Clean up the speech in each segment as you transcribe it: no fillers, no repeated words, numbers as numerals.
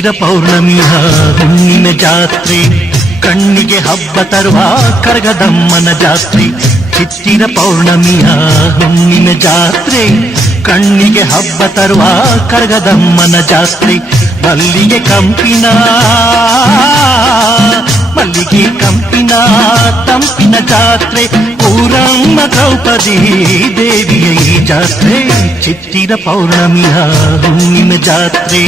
ಚಿತ್ತಿರ ಪೌರ್ಣಮಿಯ ಹುಣ್ಣಿಮೆ ಜಾತ್ರೆ, ಕಣ್ಣಿಗೆ ಹಬ್ಬ ತರುವ ಕರಗದಮ್ಮನ ಜಾತ್ರೆ. ಚಿತ್ತಿರ ಪೌರ್ಣಮಿಯ ಹುಣ್ಣಿಮೆ ಜಾತ್ರೆ, ಕಣ್ಣಿಗೆ ಹಬ್ಬ ತರುವ ಕರಗದಮ್ಮನ ಜಾತ್ರೆ. ಮಲ್ಲಿಗೆ ಕಂಪಿನ ತಂಪಿನ ಜಾತ್ರೆ, ಊರಮ್ಮ ದ್ರೌಪದಿ ದೇವಿಯ ಈ ಜಾತ್ರೆ. ಚಿತ್ತಿರ ಪೌರ್ಣಮಿಯ ಹುಣ್ಣಿಮೆ ಜಾತ್ರೆ,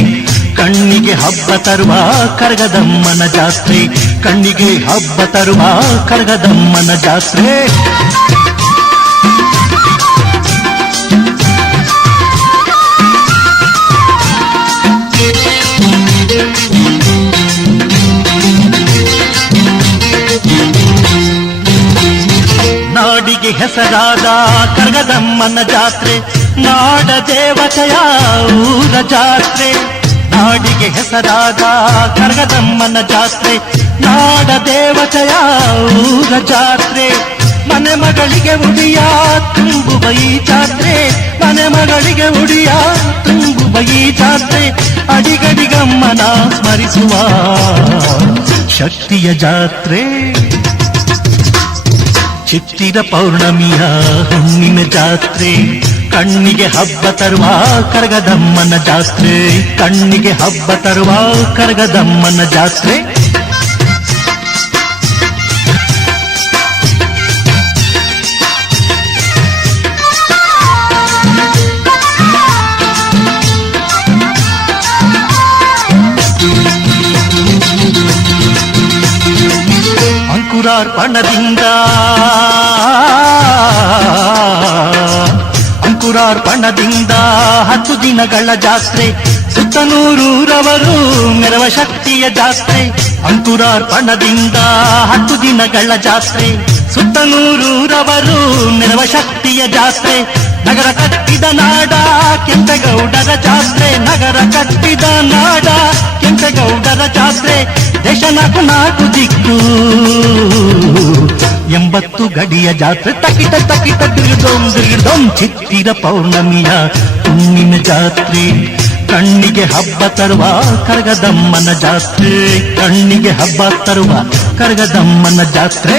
ಕಣ್ಣಿಗೆ ಹಬ್ಬ ತರುವ ಕರಗದಮ್ಮನ ಜಾತ್ರೆ. ಕಣ್ಣಿಗೆ ಹಬ್ಬ ತರುವ ಕರಗದಮ್ಮನ ಜಾತ್ರೆ. ನಾಡಿಗೆ ಹೆಸರಾದ ಕರಗದಮ್ಮನ ಜಾತ್ರೆ, ನಾಡ ದೇವತೆಯ ಊರ ಜಾತ್ರೆ. ನಾಡಿಗೆ ಹೆಸರಾದ ಕರಗದಮ್ಮನ ಜಾತ್ರೆ, ನಾಡ ದೇವತೆಯ ಊರ ಜಾತ್ರೆ. ಮನೆ ಮಗಳಿಗೆ ಉಡಿಯ ತುಂಬುವ ಈ ಜಾತ್ರೆ, ಮನೆ ಮಗಳಿಗೆ ಉಡಿಯ ತುಂಬುವ ಈ ಜಾತ್ರೆ. ಅಡಿಗಡಿಗಮ್ಮನ ಸ್ಮರಿಸುವ ಶಕ್ತಿಯ ಜಾತ್ರೆ. ಚಿತ್ತಿರ ಪೌರ್ಣಮಿಯ ಹುಣ್ಣಿಮೆ ಜಾತ್ರೆ, ಕಣ್ಣಿಗೆ ಹಬ್ಬ ತರುವ ಕರಗದಮ್ಮನ ಜಾತ್ರೆ. ಕಣ್ಣಿಗೆ ಹಬ್ಬ ತರುವ ಕರಗದಮ್ಮನ ಜಾತ್ರೆ. ಅಂಕುರಾರ್ಪಣದಿಂದ 10 ದಿನಗಳ ಜಾತ್ರೆ, ಸುತ್ತನೂರೂರವರು ಮೆರವ ಶಕ್ತಿಯ ಜಾತ್ರೆ. ಅಂಕುರಾರ್ಪಣದಿಂದ 10 ದಿನಗಳ ಜಾತ್ರೆ, ಸುತ್ತನೂರೂರವರು ಮೆರವ ಶಕ್ತಿಯ ಜಾತ್ರೆ. ನಗರ ಕಟ್ಟಿದ ನಾಡ ಕೆಂಪೇಗೌಡರ ಜಾತ್ರೆ, ನಗರ ಕಟ್ಟಿದ ನಾಡ ಕೆಂಪೇಗೌಡರ ಜಾತ್ರೆ. ದೇಶ ನಾಕು ದಿಕ್ಕು 80 ಗಡಿಯ ಜಾತ್ರೆ. ತಕಿಟ ತಕಿಟ ದಿಗಿಡೋಂ ಚಿತ್ತಿರ ಪೌರ್ಣಮಿಯ ಹುಣ್ಣಿಮೆ ಜಾತ್ರೆ, ಕಣ್ಣಿಗೆ ಹಬ್ಬ ತರುವ ಕರಗದಮ್ಮನ ಜಾತ್ರೆ. ಕಣ್ಣಿಗೆ ಹಬ್ಬ ತರುವ ಕರಗದಮ್ಮನ ಜಾತ್ರೆ.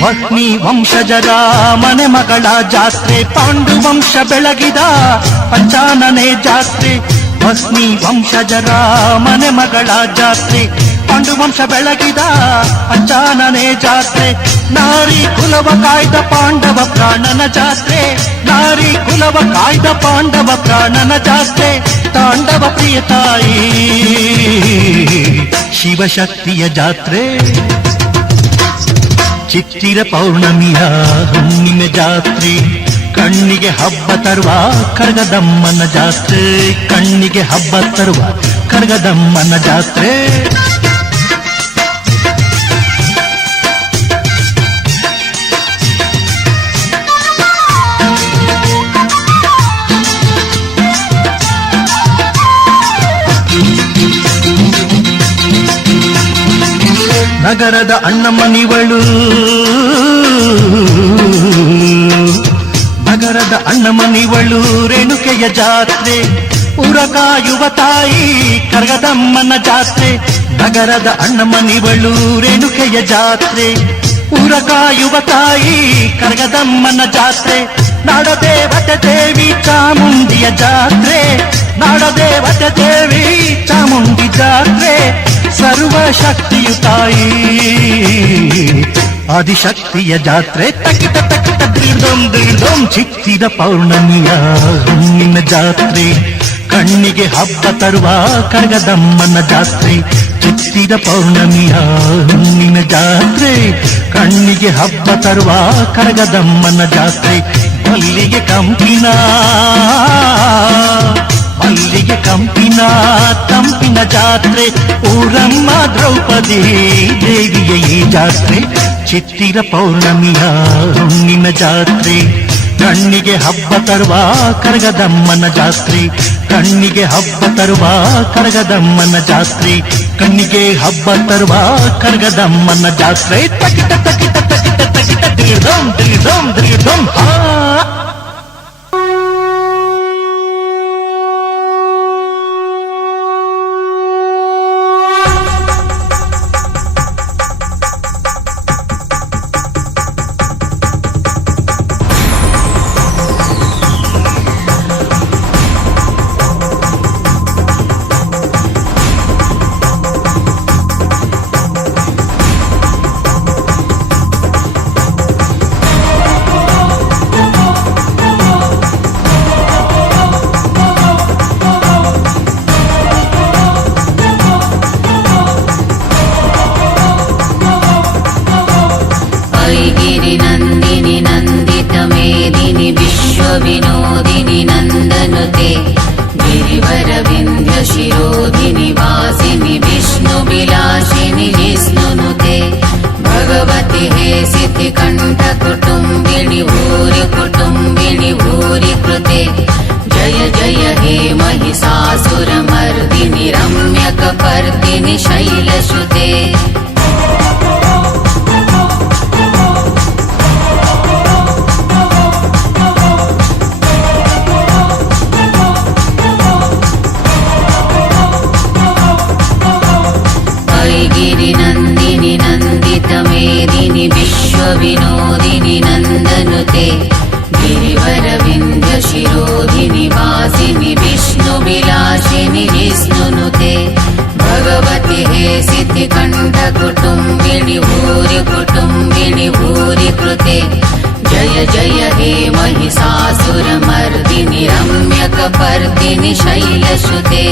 ವಹ್ನಿ ವಂಶಜರ ಮನೆ ಮಗಳ ಜಾತ್ರೆ, ಪಾಂಡು ವಂಶ ಬೆಳಗಿದ ಪಂಚಾನನೆ ಜಾತ್ರೆ. ವಹ್ನಿ ವಂಶಜರ ಮನೆ ಮಗಳ ಜಾತ್ರೆ, ಪಾಂಡು ವಂಶ ಬೆಳಗಿದ ಪಂಚಾನನೆ ಜಾತ್ರೆ. ನಾರಿ ಕುಲವ ಕಾಯ್ದ ಪಾಂಡವ ಪ್ರಾಣನ ಜಾತ್ರೆ, ನಾರಿ ಕುಲವ ಕಾಯ್ದ ಪಾಂಡವ ಪ್ರಾಣನ ಜಾತ್ರೆ. ತಾಂಡವ ಪ್ರಿಯ ತಾಯಿ ಶಿವಶಕ್ತಿಯ ಜಾತ್ರೆ. ಚಿತ್ತಿರ ಪೌರ್ಣಮಿಯ ಹುಣ್ಣಿಮೆ ಜಾತ್ರೆ, ಕಣ್ಣಿಗೆ ಹಬ್ಬ ತರುವ ಕರಗದಮ್ಮನ ಜಾತ್ರೆ. ಕಣ್ಣಿಗೆ ಹಬ್ಬ ತರುವ ಕರಗದಮ್ಮನ ಜಾತ್ರೆ. ನಗರದ ಅಣ್ಣಮ್ಮನಿವಳು, ನಗರದ ಅಣ್ಣಮ್ಮನಿವಳು ರೇಣುಕೆಯ ಜಾತ್ರೆ. ಊರ ಕಾಯುವ ತಾಯಿ ಕರಗದಮ್ಮನ ಜಾತ್ರೆ, ನಗರದ ಅಣ್ಣಮ್ಮನಿವಳು ರೇಣುಕೆಯ ಜಾತ್ರೆ. ಊರ ಕಾಯುವ ತಾಯಿ ಕರಗದಮ್ಮನ ಜಾತ್ರೆ. ನಾಡದೇವತೆ ದೇವಿ ಚಾಮುಂಡಿಯ ಜಾತ್ರೆ, ನಾಡದೇವತೆ ದೇವಿ ಚಾಮುಂಡಿ ಜಾತ್ರೆ. ಸರ್ವಶಕ್ತಿಯು ತಾಯಿ ಆದಿಶಕ್ತಿಯ ಜಾತ್ರೆ. ತಕಿಟ ತಕಿಟ ದಿಗಿಡೋಂ ಚಿತ್ತಿರ ಪೌರ್ಣಮಿಯ ಹುಣ್ಣಿಮೆ ಜಾತ್ರೆ, ಕಣ್ಣಿಗೆ ಹಬ್ಬ ತರುವ ಕರಗದಮ್ಮನ ಜಾತ್ರೆ. ಚಿತ್ತಿರ ಪೌರ್ಣಮಿಯ ಹುಣ್ಣಿಮೆ ಜಾತ್ರೆ, ಕಣ್ಣಿಗೆ ಹಬ್ಬ ತರುವ ಕರಗದಮ್ಮನ ಜಾತ್ರೆ. ಮಲ್ಲಿಗೆ ಕಂಪಿನ ತಂಪಿನ ಜಾತ್ರೆ, ಊರಮ್ಮ ದ್ರೌಪದಿ ದೇವಿಯ ಈ ಜಾತ್ರೆ. ಚಿತ್ತಿರ ಪೌರ್ಣಮಿಯ ಹುಣ್ಣಿಮೆ ಜಾತ್ರೆ, ಕಣ್ಣಿಗೆ ಹಬ್ಬ ತರುವ ಕರಗದಮ್ಮನ ಜಾತ್ರೆ, ಕಣ್ಣಿಗೆ ಹಬ್ಬ ತರುವ ಕರಗದಮ್ಮನ ಜಾತ್ರೆ, ಕಣ್ಣಿಗೆ ಹಬ್ಬ ತರುವ ಕರಗದಮ್ಮನ ಜಾತ್ರೆ. ತಕಿಟ ತಕಿಟ ತಕಿಟ ತಕಿಟ ದಿರ್ದಂ ದಿರ್ದಂ ದಿರ್ದಂ ಹಾ. नंदिनी नंदित मेदिनी विश्व विनोदिनी नंदनुते गिरिवर विंध्य शिरोधिनी वासिनी विष्णु विलासिनी जिष्णुनुते भगवती हे सिद्धि कंठ कुटुंबिनी भूरि कुटुंबिनी भूरि कृते जय जय हे महिषासुर मर्दिनी रम्यकपर्दिनी शैलसुते नंदिनी नंदित मेदिनी विश्व विनोदिनी नंदनुते गिरिवर विंध्य शिरोधिनी वासिनी विष्णु विलासिनी जिष्णुनुते भगवती हे सिद्धि कंठ कुटुंबिनी भूरि कृते जय जय हे महिषासुर मर्दिनी रम्यकपर्दिनी शैलसुते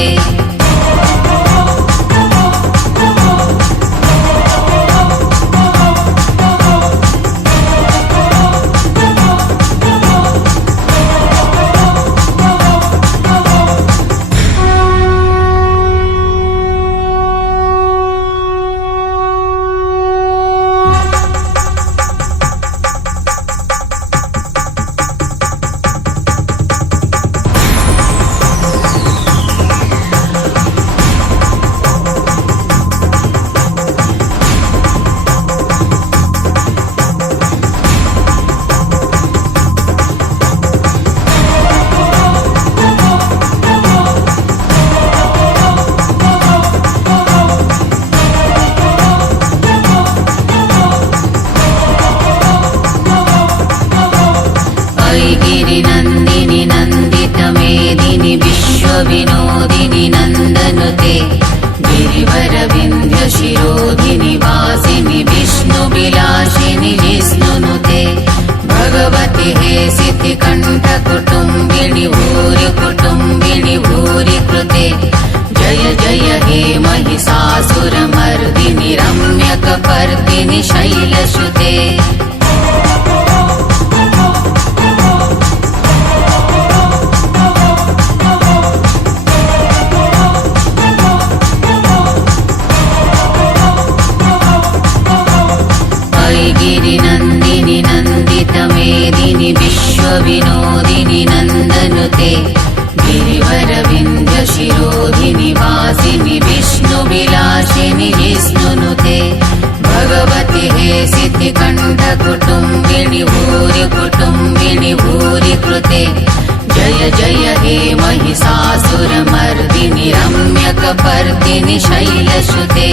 नंदिनी नंदित मेदिनी विश्व विनोदिनी नंदनुते गिरिवर विंध्य शिरोधिनी वासिनी विष्णु विलासिनी जिष्णुनुते भगवती हे सिद्धि कंठ कुटुंबिनी भूरि कृते जय जय हे महिषासुर मर्दिनी रम्यकपर्दिनी शैलसुते नंदिनी नंदित मेदिनी विश्व विनोदिनी नंदनुते गिरिवर विंध्य शिरोधिनी वासिनी विष्णु विलासिनी जिष्णुनुते भगवती हे सिद्धि कंठ कुटुंबिनी भूरि कृते जय जय हे महिषासुर मर्दिनी रम्यकपर्दिनी शैलसुते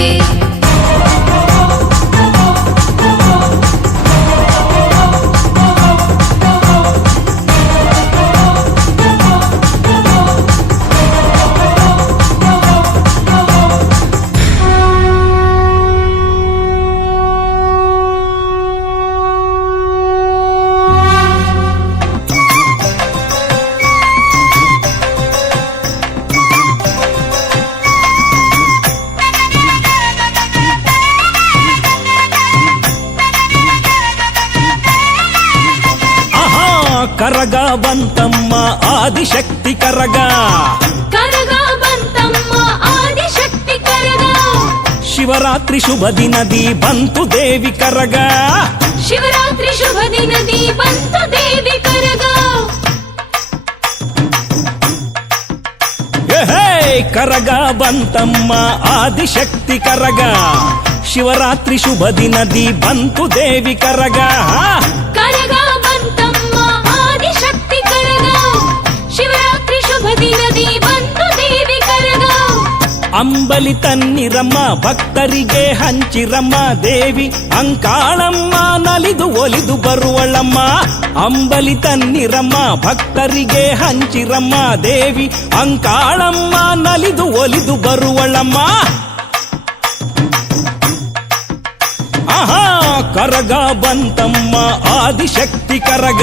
కరగా బంతమ్మ ఆదిశక్తి కరగా బంతమ్మ ఆదిశక్తి కరగా శివరాత్రి శుభ దినది బంతు దేవి కరగా శివరాత్రి శుభ దినది బంతు దేవి కరగా ಕರಗ ಬಂತಮ್ಮ ಆದಿಶಕ್ತಿ ಕರಗ ಶಿವರಾತ್ರಿ ಶುಭ ದಿನದಿ ಬಂತು ದೇವಿ ಕರಗ ಕರಗ ಬಂತಮ್ಮ ಆದಿಶಕ್ತಿ ಕರಗ ಶಿವರಾತ್ರಿ ಶುಭ ದಿನದಿ ಬಂತು ದೇವಿ ಕರಗ ಅಂಬಲಿ ತನ್ನಿರಮ್ಮ ಭಕ್ತರಿಗೆ ಹಂಚಿರಮ್ಮ ದೇವಿ ಅಂಕಾಳಮ್ಮ ನಲಿದು ಒಲಿದು ಬರುವಳಮ್ಮ ಅಂಬಲಿ ತನ್ನಿರಮ್ಮ ಭಕ್ತರಿಗೆ ಹಂಚಿರಮ್ಮ ದೇವಿ ಅಂಕಾಳಮ್ಮ ನಲಿದು ಒಲಿದು ಬರುವಳಮ್ಮ ಆಹಾ ಕರಗ ಬಂತಮ್ಮ ಆದಿಶಕ್ತಿ ಕರಗ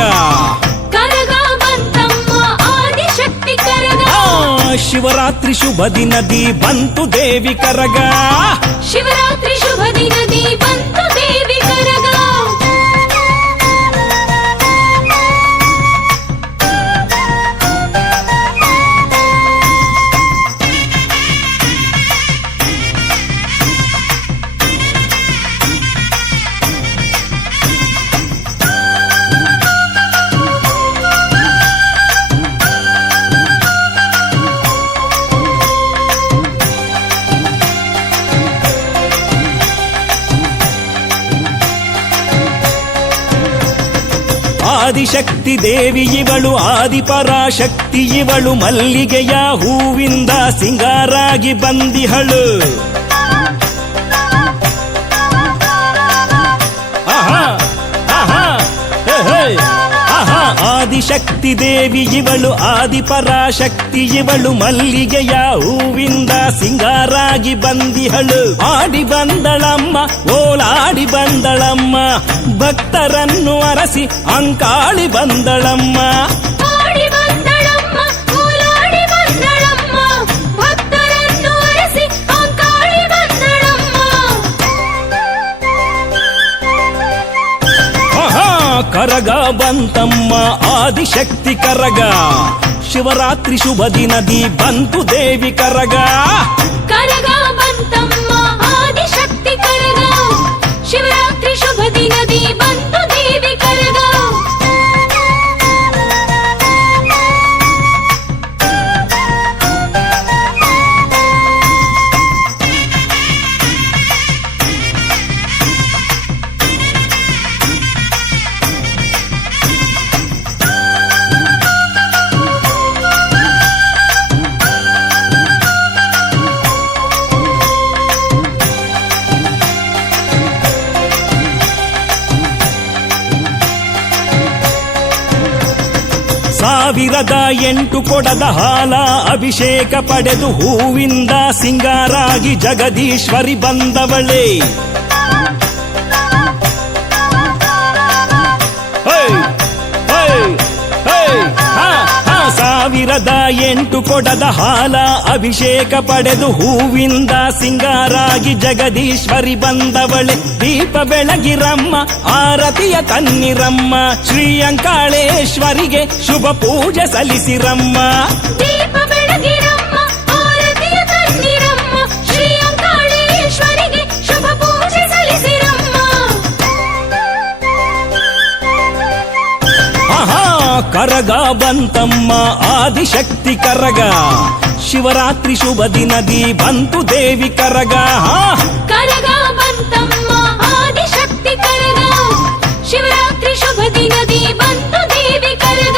ಕರಗ ಬಂತಮ್ಮ ಆದಿಶಕ್ತಿ ಕರಗ ಶಿವರಾತ್ರಿ ಶುಭ ದಿನದಿ ಬಂತು ದೇವಿ ಕರಗ ಶಿವರಾತ್ರಿ ಶುಭ ದಿನದಿ ಬಂತು ದೇವಿ ಕರಗ ಆದಿಶಕ್ತಿ ದೇವಿ ಇವಳು ಆದಿಪರಾಶಕ್ತಿ ಇವಳು ಮಲ್ಲಿಗೆಯ ಹೂವಿಂದ ಸಿಂಗಾರಾಗಿ ಬಂದಿಹಳು ಆಹಾ ಆಹಾ ಹೇ ಹೇ ಆಹಾ ಆದಿಶಕ್ತಿ ದೇವಿ ಇವಳು ಆದಿಪರಾಶಕ್ತಿ ಇವಳು ಮಲ್ಲಿಗೆಯ ಹೂವಿಂದ ಸಿಂಗಾರಾಗಿ ಬಂದಿಹಳು ಆಡಿ ಬಂದಳಮ್ಮ ಓಲಾಡಿ ಬಂದಳಮ್ಮ ಭಕ್ತರನ್ನು ಅರಸಿ ಅಂಕಾಳಿ ಬಂದಳಮ್ಮ ಆಡಿ ಬಂದಳಮ್ಮ ಓಲಾಡಿ ಬಂದಳಮ್ಮ ಭಕ್ತರನ್ನು ಅರಸಿ ಅಂಕಾಳಿ ಬಂದಳಮ್ಮ ಆಹಾ ಕರಗ ಬಂತಮ್ಮ ಆದಿಶಕ್ತಿ ಕರಗ ಶಿವರಾತ್ರಿ ಶುಭ ದಿನದಿ ಬಂತು ದೇವಿ ಕರಗ ಕರಗ ಬಂತಮ್ಮ ಆದಿಶಕ್ತಿ ಕರಗ ಶಿವರಾತ್ರಿ ಶುಭ ದಿನದಿ ಬಂತು ದೇವಿ ಕರಗ ಸಾವಿರದ 8 ಕೊಡದ ಹಾಲ ಅಭಿಷೇಕ ಪಡೆದು ಹೂವಿಂದ ಸಿಂಗಾರಾಗಿ ಜಗದೀಶ್ವರಿ ಬಂದವಳೇ ಹೇ, ಹೇ, ಹೇ, ಹಾ, ಹಾ, ಸಾವಿರದ 8 ಕೊಡದ ಹಾಲ ಅಭಿಷೇಕ ಪಡೆದು ಹೂವಿಂದ ಸಿಂಗಾರಾಗಿ ಜಗದೀಶ್ವರಿ ಬಂದವಳೆ ದೀಪ ಬೆಳಗಿರಮ್ಮ ಆರತಿಯ ತನ್ನಿರಮ್ಮ ಶ್ರೀ ಅಂಕಾಳೇಶ್ವರಿಗೆ ಶುಭ ಪೂಜೆ ಸಲ್ಲಿಸಿರಮ್ಮ ದೀಪ ಬೆಳಗಿರಮ್ಮ ಆರತಿಯ ತನ್ನಿರಮ್ಮ ಶ್ರೀ ಅಂಕಾಳೇಶ್ವರಿಗೆ ಶುಭ ಪೂಜೆ ಸಲ್ಲಿಸಿರಮ್ಮ ಆಹಾ ಕರಗ ಬಂತಮ್ಮ ಆದಿಶಕ್ತಿ ಕರಗ ಶಿವರಾತ್ರಿ ಶುಭ ದಿನದಿ ಬಂತು ದೇವಿ ಕರಗ ಕರಗ ಬಂತಮ್ಮ ಆದಿಶಕ್ತಿ ಕರಗ ಶಿವರಾತ್ರಿ ಶುಭ ದಿನದಿ ಬಂತು ದೇವಿ ಕರಗ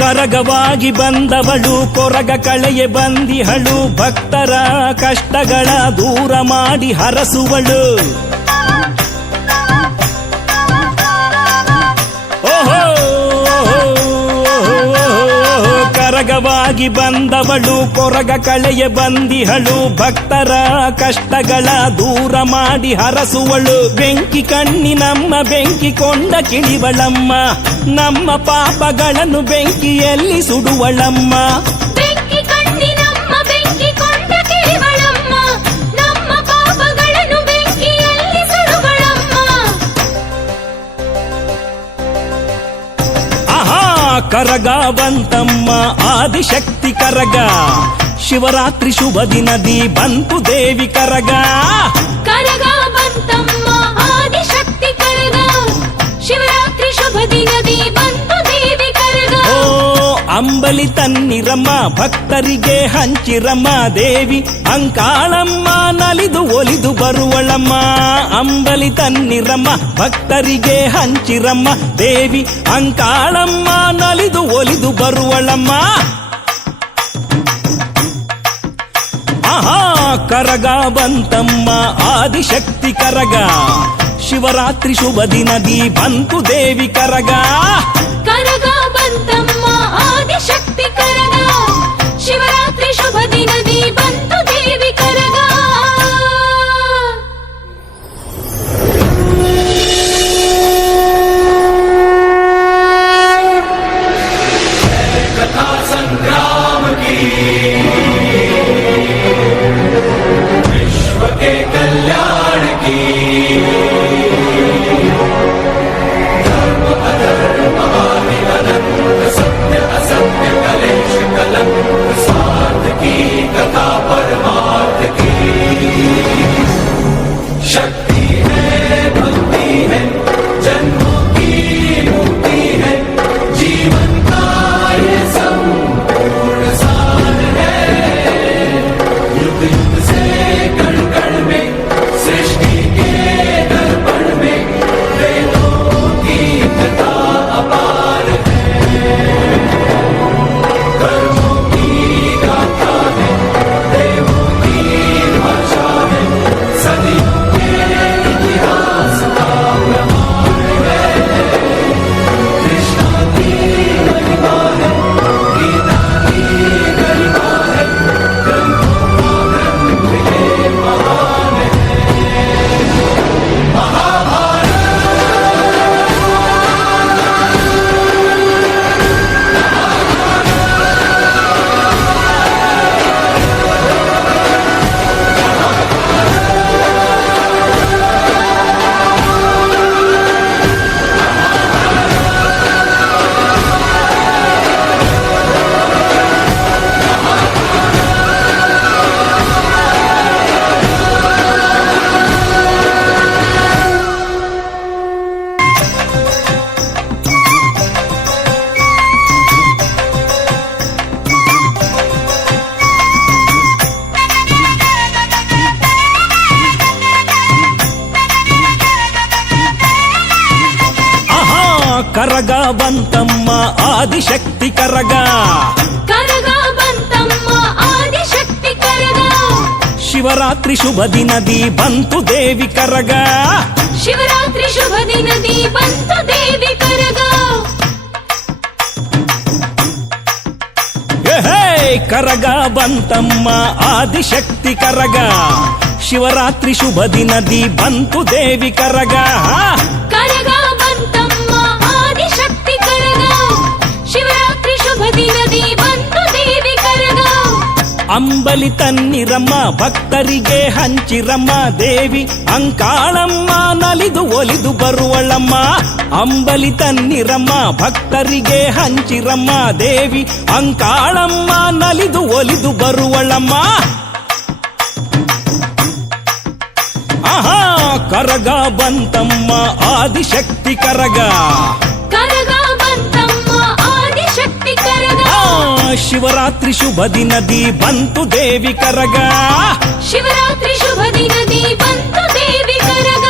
ಕರಗವಾಗಿ ಬಂದವಳು ಕೊರಗ ಕಳೆಯೆ ಬಂದಿಹಳು ಭಕ್ತರ ಕಷ್ಟಗಳ ದೂರ ಮಾಡಿ ಹರಸುವಳು ಓಹೋ ಕರಗವಾಗಿ ಬಂದವಳು ಕೊರಗ ಕಳೆಯೆ ಬಂದಿಹಳು ಭಕ್ತರ ಕಷ್ಟಗಳ ದೂರ ಮಾಡಿ ಹರಸುವಳು ಬೆಂಕಿ ಕಣ್ಣಿನಮ್ಮ ಬೆಂಕಿ ಕೊಂಡ ಕಿಳಿವಳಮ್ಮ ನಮ್ಮ ಪಾಪಗಳನ್ನು ಬೆಂಕಿಯಲ್ಲಿ ಸುಡುವಳಮ್ಮ ಬೆಂಕಿ ಕಣ್ಣಿನಮ್ಮ ಬೆಂಕಿ ಕೊಂಡ ಕಿರಿವಳಮ್ಮ ನಮ್ಮ ಪಾಪಗಳನ್ನು ಬೆಂಕಿಯಲ್ಲಿ ಸುಡುವಳಮ್ಮ ಕರಗ ಬಂತಮ್ಮ ಆದಿಶಕ್ತಿ ಕರಗ ಶಿವರಾತ್ರಿ ಶುಭ ದಿನದಿ ಬಂತು ದೇವಿ ಕರಗ ಕರಗ ಬಂತಮ್ಮ ಆದಿಶಕ್ತಿ ಕರಗ ಶಿವರಾತ್ರಿ ಶುಭ ದಿನದಿ ಬಂತು ದೇವಿ ಕರಗ ಓ ಅಂಬಲಿ ತನ್ನಿರಮ್ಮ ಭಕ್ತರಿಗೆ ಹಂಚಿರಮ್ಮ ದೇವಿ ಅಂಕಾಳಮ್ಮ ನಲಿದು ಒಲಿದು ಬರುವಳಮ್ಮ ಅಂಬಲಿ ತನ್ನಿರಮ್ಮ ಭಕ್ತರಿಗೆ ಹಂಚಿರಮ್ಮ ದೇವಿ ಅಂಕಾಳಮ್ಮ ನಲಿದು ಒಲಿದು ಬರುವಳಮ್ಮ ಆಹಾ ಕರಗ ಬಂತಮ್ಮ ಆದಿಶಕ್ತಿ ಕರಗ ಶಿವರಾತ್ರಿ ಶುಭ ದಿನದಿ ಬಂತು ದೇವಿ ಕರಗ ಕರಗ ಬಂತಮ್ಮ ಆದಿಶಕ್ತಿ ಕರಗ ಶಿವರಾತ್ರಿ ಶುಭ ದಿನದಿ ಬಂತು ದೇವಿ ಕರಗ ಕರಗ ಬಂತಮ್ಮ ಆದಿಶಕ್ತಿ ಕರಗ ಕರಗ ಬಂತಮ್ಮ ಆದಿಶಕ್ತಿ ಕರಗ ಶಿವರಾತ್ರಿ ಶುಭ ದಿನದಿ ಬಂತು ದೇವಿ ಕರಗ ಶಿವರಾತ್ರಿ ಶುಭ ದಿನದಿ ಬಂತು ದೇವಿ ಕರಗ ಹೇ ಕರಗ ಬಂತಮ್ಮ ಆದಿಶಕ್ತಿ ಕರಗ ಶಿವರಾತ್ರಿ ಶುಭ ದಿನದಿ ಬಂತು ದೇವಿ ಕರಗ ಕರಗ ಬಂತಮ್ಮ ಆದಿಶಕ್ತಿ ಕರಗ ಶಿವರಾತ್ರಿ ಶುಭ ದಿನದಿ ಬಂತು ದೇವಿ ಕರಗ ಅಂಬಲಿ ತನ್ನಿರಮ್ಮ ಭಕ್ತರಿಗೆ ಹಂಚಿರಮ್ಮ ದೇವಿ ಅಂಕಾಳಮ್ಮ ನಲಿದು ಒಲಿದು ಬರುವಳಮ್ಮ ಅಂಬಲಿ ತನ್ನಿರಮ್ಮ ಭಕ್ತರಿಗೆ ಹಂಚಿರಮ್ಮ ದೇವಿ ಅಂಕಾಳಮ್ಮ ನಲಿದು ಒಲಿದು ಬರುವಳಮ್ಮ ಆಹಾ ಕರಗ ಬಂತಮ್ಮ ಆದಿಶಕ್ತಿ ಕರಗ ಕರಗ ಬಂತಮ್ಮ ಆದಿಶಕ್ತಿ ಕರಗ ಶಿವರಾತ್ರಿ ಶುಭ ದಿನದಿ ಬಂತು ದೇವಿ ಕರಗ ಶಿವರಾತ್ರಿ ಶುಭ ದಿನದಿ ಬಂತು ದೇವಿ ಕರಗ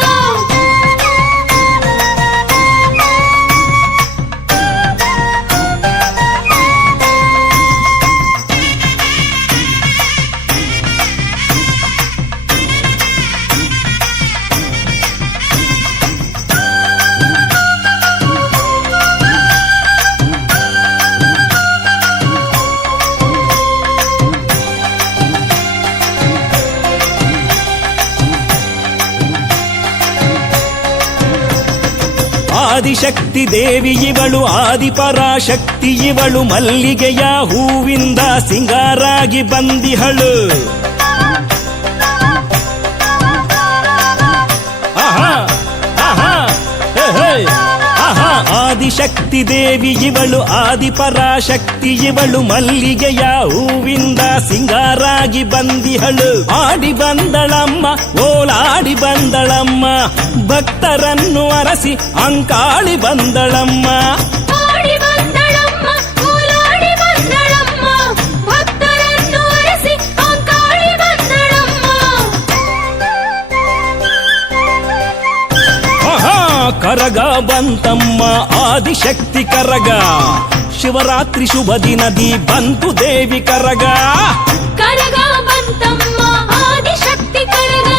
ಆದಿಶಕ್ತಿ ದೇವಿ ಇವಳು ಆದಿಪರಾಶಕ್ತಿ ಇವಳು ಮಲ್ಲಿಗೆಯ ಹೂವಿಂದ ಸಿಂಗಾರಾಗಿ ಬಂದಿಹಳು ಆಹಾ ಆಹಾ ಹೇ ಹೇ ಆಹಾ ಆದಿಶಕ್ತಿ ದೇವಿ ಇವಳು ಆದಿಪರಾಶಕ್ತಿ ಇವಳು ಮಲ್ಲಿಗೆಯ ಹೂವಿಂದ ಸಿಂಗಾರಾಗಿ ಬಂದಿಹಳು ಆಡಿ ಬಂದಳಮ್ಮ ಓಲಾಡಿ ಬಂದಳಮ್ಮ ಭಕ್ತರನ್ನು ಅರಸಿ ಅಂಕಾಳಿ ಬಂದಳಮ್ಮ ಆಡಿ ಬಂದಳಮ್ಮ ಓಲಾಡಿ ಬಂದಳಮ್ಮ ಭಕ್ತರನ್ನು ಅರಸಿ ಅಂಕಾಳಿ ಬಂದಳಮ್ಮ ಆಹಾ ಕರಗ ಬಂತಮ್ಮ ಆದಿಶಕ್ತಿ ಕರಗ ಶಿವರಾತ್ರಿ ಶುಭ ದಿನದಿ ಬಂತು ದೇವಿ ಕರಗ ಕರಗ ಬಂತಮ್ಮ ಆದಿಶಕ್ತಿ ಕರಗ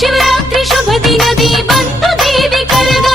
ಶಿವರಾತ್ರಿ ಶುಭ ದಿನದಿ ಬಂತು ದೇವಿ ಕರಗ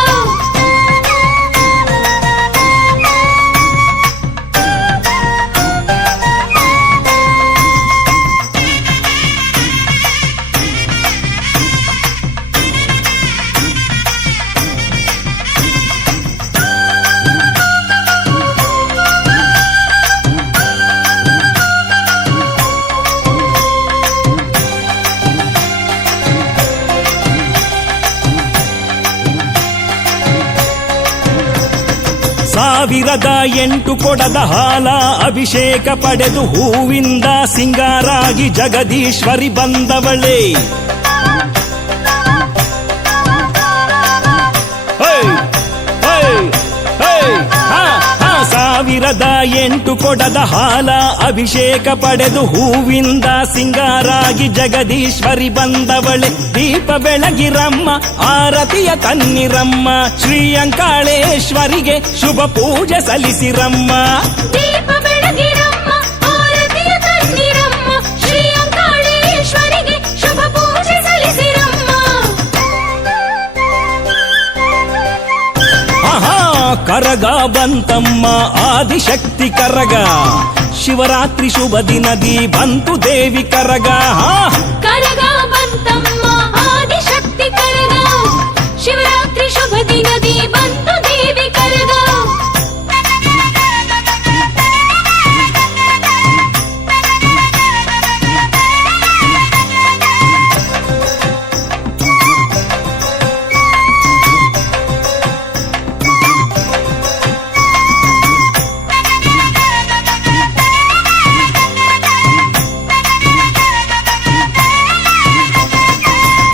ಸಾವಿರದ 8 ಕೊಡದ ಹಾಲ ಅಭಿಷೇಕ ಪಡೆದು ಹೂವಿಂದ ಸಿಂಗಾರಾಗಿ ಜಗದೀಶ್ವರಿ ಬಂದವಳೇ ಹೇ, ಹೇ, ಹೇ, ಹಾ, ಹಾ. ಸಾವಿರದ 8 ಕೊಡದ ಹಾಲ ಅಭಿಷೇಕ ಪಡೆದು ಹೂವಿಂದ ಸಿಂಗಾರಾಗಿ ಜಗದೀಶ್ವರಿ ಬಂದವಳೆ ದೀಪ ಬೆಳಗಿರಮ್ಮ ಆರತಿಯ ತನ್ನಿರಮ್ಮ ಶ್ರೀ ಅಂಕಾಳೇಶ್ವರಿಗೆ ಶುಭ ಪೂಜೆ ಸಲ್ಲಿಸಿರಮ್ಮ ದೀಪ ಬೆಳಗಿರಮ್ಮ ಆರತಿಯ ತನ್ನಿರಮ್ಮ ಶ್ರೀ ಅಂಕಾಳೇಶ್ವರಿಗೆ ಶುಭ ಪೂಜೆ ಸಲ್ಲಿಸಿರಮ್ಮ ಆಹಾ ಕರಗ ಬಂತಮ್ಮ ಆದಿಶಕ್ತಿ ಕರಗ ಶಿವರಾತ್ರಿ ಶುಭ ದಿನದಿ ಬಂತು ದೇವಿ ಕರಗ ಕರಗ ಬಂತಮ್ಮ ಆದಿಶಕ್ತಿ ಕರಗ ಶಿವರಾತ್ರಿ ಶುಭ ದಿನದಿ ಬಂತು ದೇವಿ ಕರಗ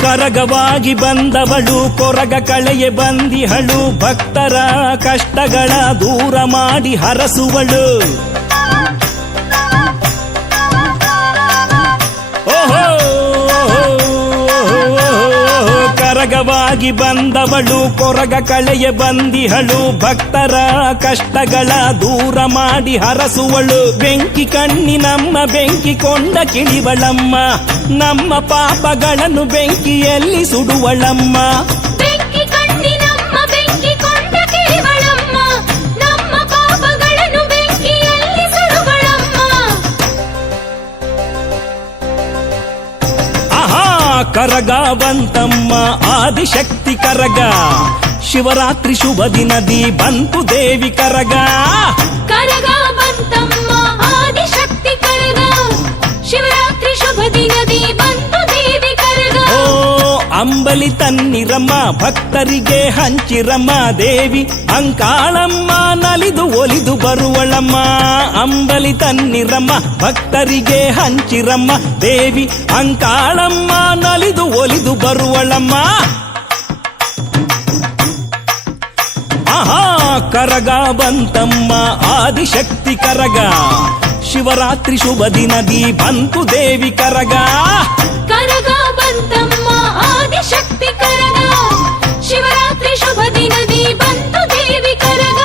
ಕರಗವಾಗಿ ಬಂದವಳು ಕೊರಗ ಕಳೆಯೆ ಬಂದಿಹಳು ಭಕ್ತರ ಕಷ್ಟಗಳ ದೂರ ಮಾಡಿ ಹರಸುವಳು ಓಹೋ ಕರಗವಾಗಿ ಬಂದವಳು ಕೊರಗ ಕಳೆಯೆ ಬಂದಿಹಳು ಭಕ್ತರ ಕಷ್ಟಗಳ ದೂರ ಮಾಡಿ ಹರಸುವಳು ಬೆಂಕಿ ಕಣ್ಣಿನಮ್ಮ ಬೆಂಕಿ ಕೊಂಡ ಕಿಳಿವಳಮ್ಮ ನಮ್ಮ ಪಾಪಗಳನ್ನು ಬೆಂಕಿಯಲ್ಲಿ ಸುಡುವಳಮ್ಮ ಬೆಂಕಿ ಕಣ್ಣಿನಮ್ಮ ಬೆಂಕಿ ಕೊಂಡ ಕಿರಿವಳಮ್ಮ ನಮ್ಮ ಪಾಪಗಳನ್ನು ಬೆಂಕಿಯಲ್ಲಿ ಸುಡುವಳಮ್ಮ ಆಹಾ ಕರಗ ಬಂತಮ್ಮ ಆದಿಶಕ್ತಿ ಕರಗ ಶಿವರಾತ್ರಿ ಶುಭ ದಿನದಿ ಬಂತು ದೇವಿ ಕರಗ ಕರಗ ಬಂತಮ್ಮ ಆದಿಶಕ್ತಿ ಕರಗ ಶಿವರಾತ್ರಿ ಶುಭ ದಿನದಿ ಬಂತು ದೇವಿ ಕರಗ ಓ ಅಂಬಲಿ ತನ್ನಿರಮ್ಮ ಭಕ್ತರಿಗೆ ಹಂಚಿರಮ್ಮ ದೇವಿ ಅಂಕಾಳಮ್ಮ ನಲಿದು ಒಲಿದು ಬರುವಳಮ್ಮ ಅಂಬಲಿ ತನ್ನಿರಮ್ಮ ಭಕ್ತರಿಗೆ ಹಂಚಿರಮ್ಮ ದೇವಿ ಅಂಕಾಳಮ್ಮ ನಲಿದು ಒಲಿದು ಬರುವಳಮ್ಮ ಆಹಾ ಕರಗ ಬಂತಮ್ಮ ಆದಿಶಕ್ತಿ ಕರಗ ಶಿವರಾತ್ರಿ ಶುಭ ದಿನದಿ ಬಂತು ದೇವಿ ಕರಗ ಕರಗ ಬಂತಮ್ಮ ಆದಿಶಕ್ತಿ ಕರಗ ಶಿವರಾತ್ರಿ ಶುಭ ದಿನದಿ ಬಂತು ದೇವಿ ಕರಗ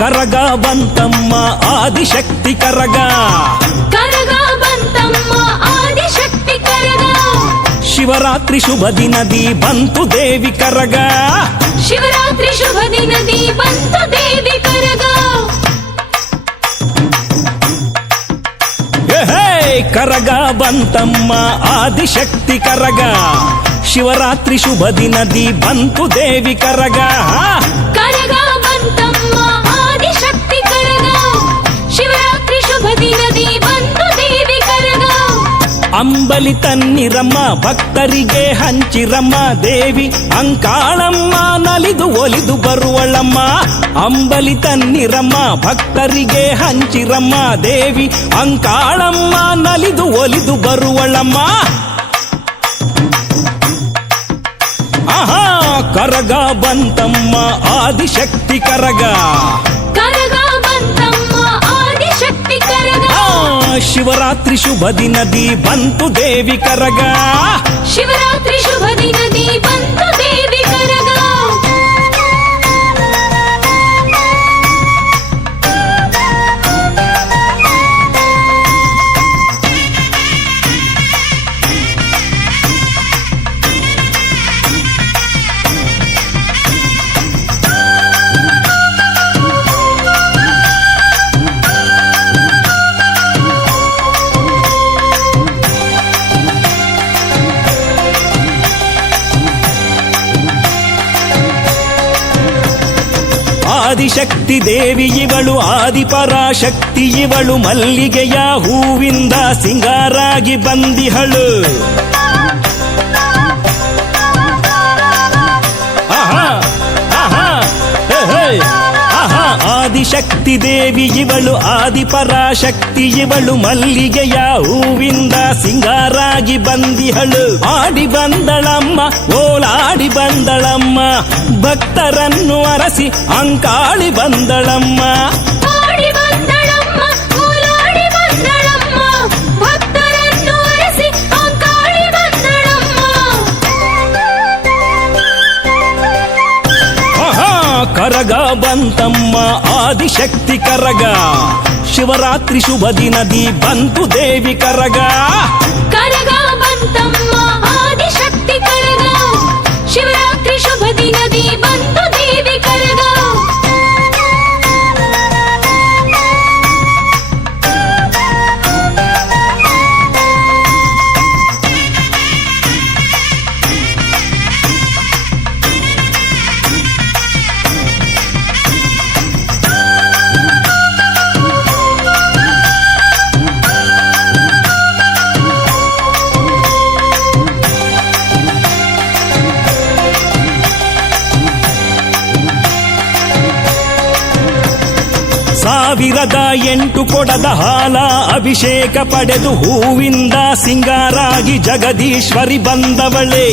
ಕರಗ ಬಂತಮ್ಮ ಆದಿಶಕ್ತಿ ಕರಗ ಕರಗ ಬಂತಮ್ಮ ಆದಿಶಕ್ತಿ ಕರಗ ಶಿವರಾತ್ರಿ ಶುಭ ದಿನದಿ ಬಂತು ದೇವಿ ಕರಗ ಶಿವರಾತ್ರಿ ಶುಭ ದಿನದಿ ಬಂತು ದೇವಿ ಕರಗ ಕರಗ ಬಂತಮ್ಮ ಆದಿಶಕ್ತಿ ಕರಗ ಶಿವರಾತ್ರಿ ಶುಭ ದಿನದಿ ಬಂತು ದೇವಿ ಕರಗ ಕರಗ ಬಂತಮ್ಮ ಆದಿಶಕ್ತಿ ಕರಗ ಶಿವರಾತ್ರಿ ಶುಭ ದಿನದಿ ಬಂತು ದೇವಿ ಕರಗ ಅಂಬಲಿ ತನ್ನಿರಮ್ಮ ಭಕ್ತರಿಗೆ ಹಂಚಿರಮ್ಮ ದೇವಿ ಅಂಕಾಳಮ್ಮ ನಲಿದು ಒಲಿದು ಬರುವಳಮ್ಮ ಅಂಬಲಿ ತನ್ನಿರಮ್ಮ ಭಕ್ತರಿಗೆ ಹಂಚಿರಮ್ಮ ದೇವಿ ಅಂಕಾಳಮ್ಮ ನಲಿದು ಒಲಿದು ಬರುವಳಮ್ಮ ಆಹಾ ಕರಗ ಬಂತಮ್ಮ ಆದಿಶಕ್ತಿ ಕರಗ ಕರಗ ಬಂತಮ್ಮ ಆದಿಶಕ್ತಿ ಕರಗ ಶಿವರಾತ್ರಿ ಶುಭ ದಿನದಿ ಬಂತು ದೇವಿ ಕರಗ ಶಿವರಾತ್ರಿ ಶುಭ ದಿನದಿ ಬಂತು ದೇವಿ ಕರಗ ಆದಿಶಕ್ತಿ ದೇವಿ ಇವಳು ಆದಿಪರಾಶಕ್ತಿ ಇವಳು ಮಲ್ಲಿಗೆಯ ಹೂವಿಂದ ಸಿಂಗಾರಾಗಿ ಬಂದಿಹಳು ಆಹಾ ಆಹಾ ಹೇ ಹೇ ಆಹಾ ಆದಿಶಕ್ತಿ ದೇವಿ ಇವಳು ಆದಿಪರಾಶಕ್ತಿ ಇವಳು ಮಲ್ಲಿಗೆಯ ಹೂವಿಂದ ಸಿಂಗಾರಾಗಿ ಬಂದಿಹಳು ಆಡಿ ಬಂದಳಮ್ಮ ಓಲಾಡಿ ಬಂದಳಮ್ಮ ಭಕ್ತರನ್ನು ಅರಸಿ ಅಂಕಾಳಿ ಬಂದಳಮ್ಮ ಆಡಿ ಬಂದಳಮ್ಮ ಓಲಾಡಿ ಬಂದಳಮ್ಮ ಭಕ್ತರನ್ನು ಅರಸಿ ಅಂಕಾಳಿ ಬಂದಳಮ್ಮ ಆಹಾ ಕರಗ ಬಂತಮ್ಮ ಆದಿಶಕ್ತಿ ಕರಗ ಶಿವರಾತ್ರಿ ಶುಭ ದಿನದಿ ಬಂತು ದೇವಿ ಕರಗ ಕರಗ ಬಂತಮ್ಮ ಆದಿಶಕ್ತಿ ಕರಗ ಶಿವರಾತ್ರಿ ಶುಭ ದಿನದಿ ಬಂತು ದೇವಿ ಕರಗ ಸಾವಿರದ 8 ಕೊಡದ ಹಾಲ ಅಭಿಷೇಕ ಪಡೆದು ಹೂವಿಂದ ಸಿಂಗಾರಾಗಿ ಜಗದೀಶ್ವರಿ ಬಂದವಳೇ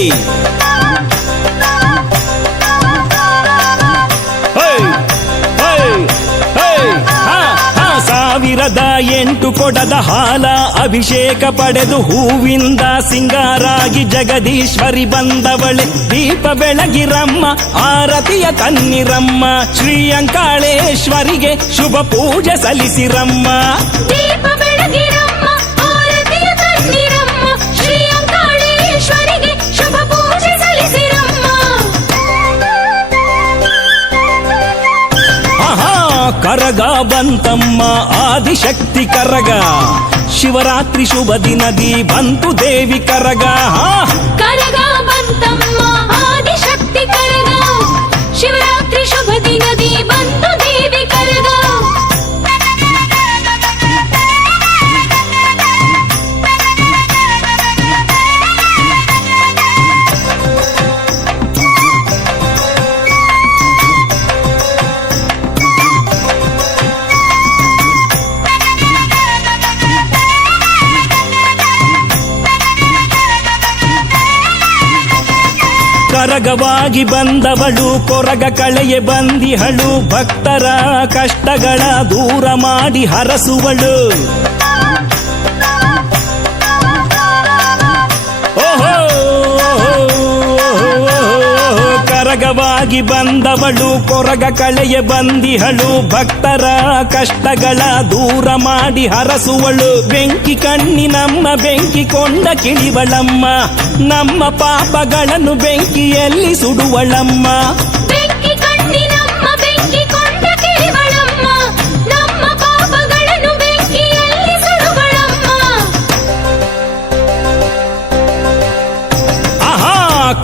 ಸಾವಿರದ 8 ಕೊಡದ ಹಾಲ ಅಭಿಷೇಕ ಪಡೆದು ಹೂವಿಂದ ಸಿಂಗಾರಾಗಿ ಜಗದೀಶ್ವರಿ ಬಂದವಳೆ ದೀಪ ಬೆಳಗಿರಮ್ಮ ಆರತಿಯ ತನ್ನಿರಮ್ಮ ಶ್ರೀ ಅಂಕಾಳೇಶ್ವರಿಗೆ ಶುಭ ಪೂಜೆ ಸಲ್ಲಿಸಿರಮ್ಮ ದೀಪ ಬೆಳಗಿರಮ್ಮ ಆರತಿಯ ತನ್ನಿರಮ್ಮ ಶ್ರೀ ಅಂಕಾಳೇಶ್ವರಿಗೆ ಶುಭ ಪೂಜೆ ಸಲ್ಲಿಸಿರಮ್ಮ ಆಹಾ ಕರಗ ಬಂತಮ್ಮ ಆದಿಶಕ್ತಿ ಕರಗ ಶಿವರಾತ್ರಿ ಶುಭ ದಿನದಿ ಬಂತು ದೇವಿ ಕರಗ ಕರಗ ಬಂತಮ್ಮ ಆದಿಶಕ್ತಿ ಕರಗ ಶಿವರಾತ್ರಿ ಶುಭ ದಿನದಿ ಬಂತು ದೇವಿ ಕರಗ ಕರಗವಾಗಿ ಬಂದವಳು ಕೊರಗ ಕಳೆಯೆ ಬಂದಿಹಳು ಭಕ್ತರ ಕಷ್ಟಗಳ ದೂರ ಮಾಡಿ ಹರಸುವಳು ಓಹೋ ಕರಗವಾಗಿ ಆಗಿ ಬಂದವಳು ಕೊರಗ ಕಳೆಯ ಬಂದಿಹಳು ಭಕ್ತರ ಕಷ್ಟಗಳ ದೂರ ಮಾಡಿ ಹರಸುವಳು ಬೆಂಕಿ ಕಣ್ಣಿನಮ್ಮ ಬೆಂಕಿ ಕೊಂಡ ಕಿಳಿವಳಮ್ಮ ನಮ್ಮ ಪಾಪಗಳನ್ನು ಬೆಂಕಿಯಲ್ಲಿ ಸುಡುವಳಮ್ಮ ಬೆಂಕಿ ಕಣ್ಣಿನಮ್ಮ ಬೆಂಕಿ ಕೊಂಡ ಕಿರಿವಳಮ್ಮ ನಮ್ಮ ಪಾಪಗಳನ್ನು ಬೆಂಕಿಯಲ್ಲಿ ಸುಡುವಳಮ್ಮ ಆಹಾ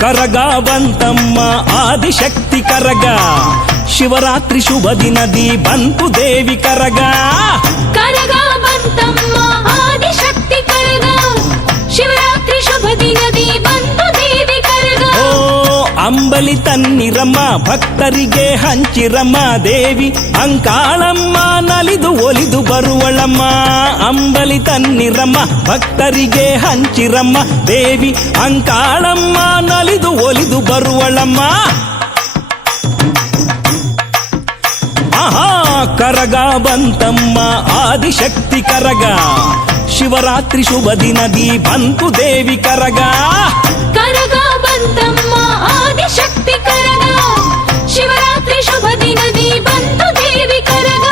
ಕರಗ ಬಂತಮ್ಮ ಆದಿಶಕ್ತಿ ಕರಗ ಶಿವರಾತ್ರಿ ಶುಭ ದಿನದಿ ಬಂತು ದೇವಿ ಕರಗ ಕರಗ ಬಂತಮ್ಮ ಆದಿಶಕ್ತಿ ಕರಗ ಶಿವರಾತ್ರಿ ಶುಭ ದಿನದಿ ಬಂತು ದೇವಿ ಕರಗ ಓ ಅಂಬಲಿ ತನ್ನಿರಮ್ಮ ಭಕ್ತರಿಗೆ ಹಂಚಿರಮ್ಮ ದೇವಿ ಅಂಕಾಳಮ್ಮ ನಲಿದು ಒಲಿದು ಬರುವಳಮ್ಮ ಅಂಬಲಿ ತನ್ನಿರಮ್ಮ ಭಕ್ತರಿಗೆ ಹಂಚಿರಮ್ಮ ದೇವಿ ಅಂಕಾಳಮ್ಮ ನಲಿದು ಒಲಿದು ಬರುವಳಮ್ಮ ಆಹಾ ಕರಗ ಬಂತಮ್ಮ ಆದಿಶಕ್ತಿ ಕರಗ ಶಿವರಾತ್ರಿ ಶುಭ ದಿನದಿ ಬಂತು ದೇವಿ ಕರಗ ಕರಗ ಬಂತಮ್ಮ ಆದಿಶಕ್ತಿ ಕರಗ ಶಿವರಾತ್ರಿ ಶುಭ ದಿನದಿ ಬಂತು ದೇವಿ ಕರಗ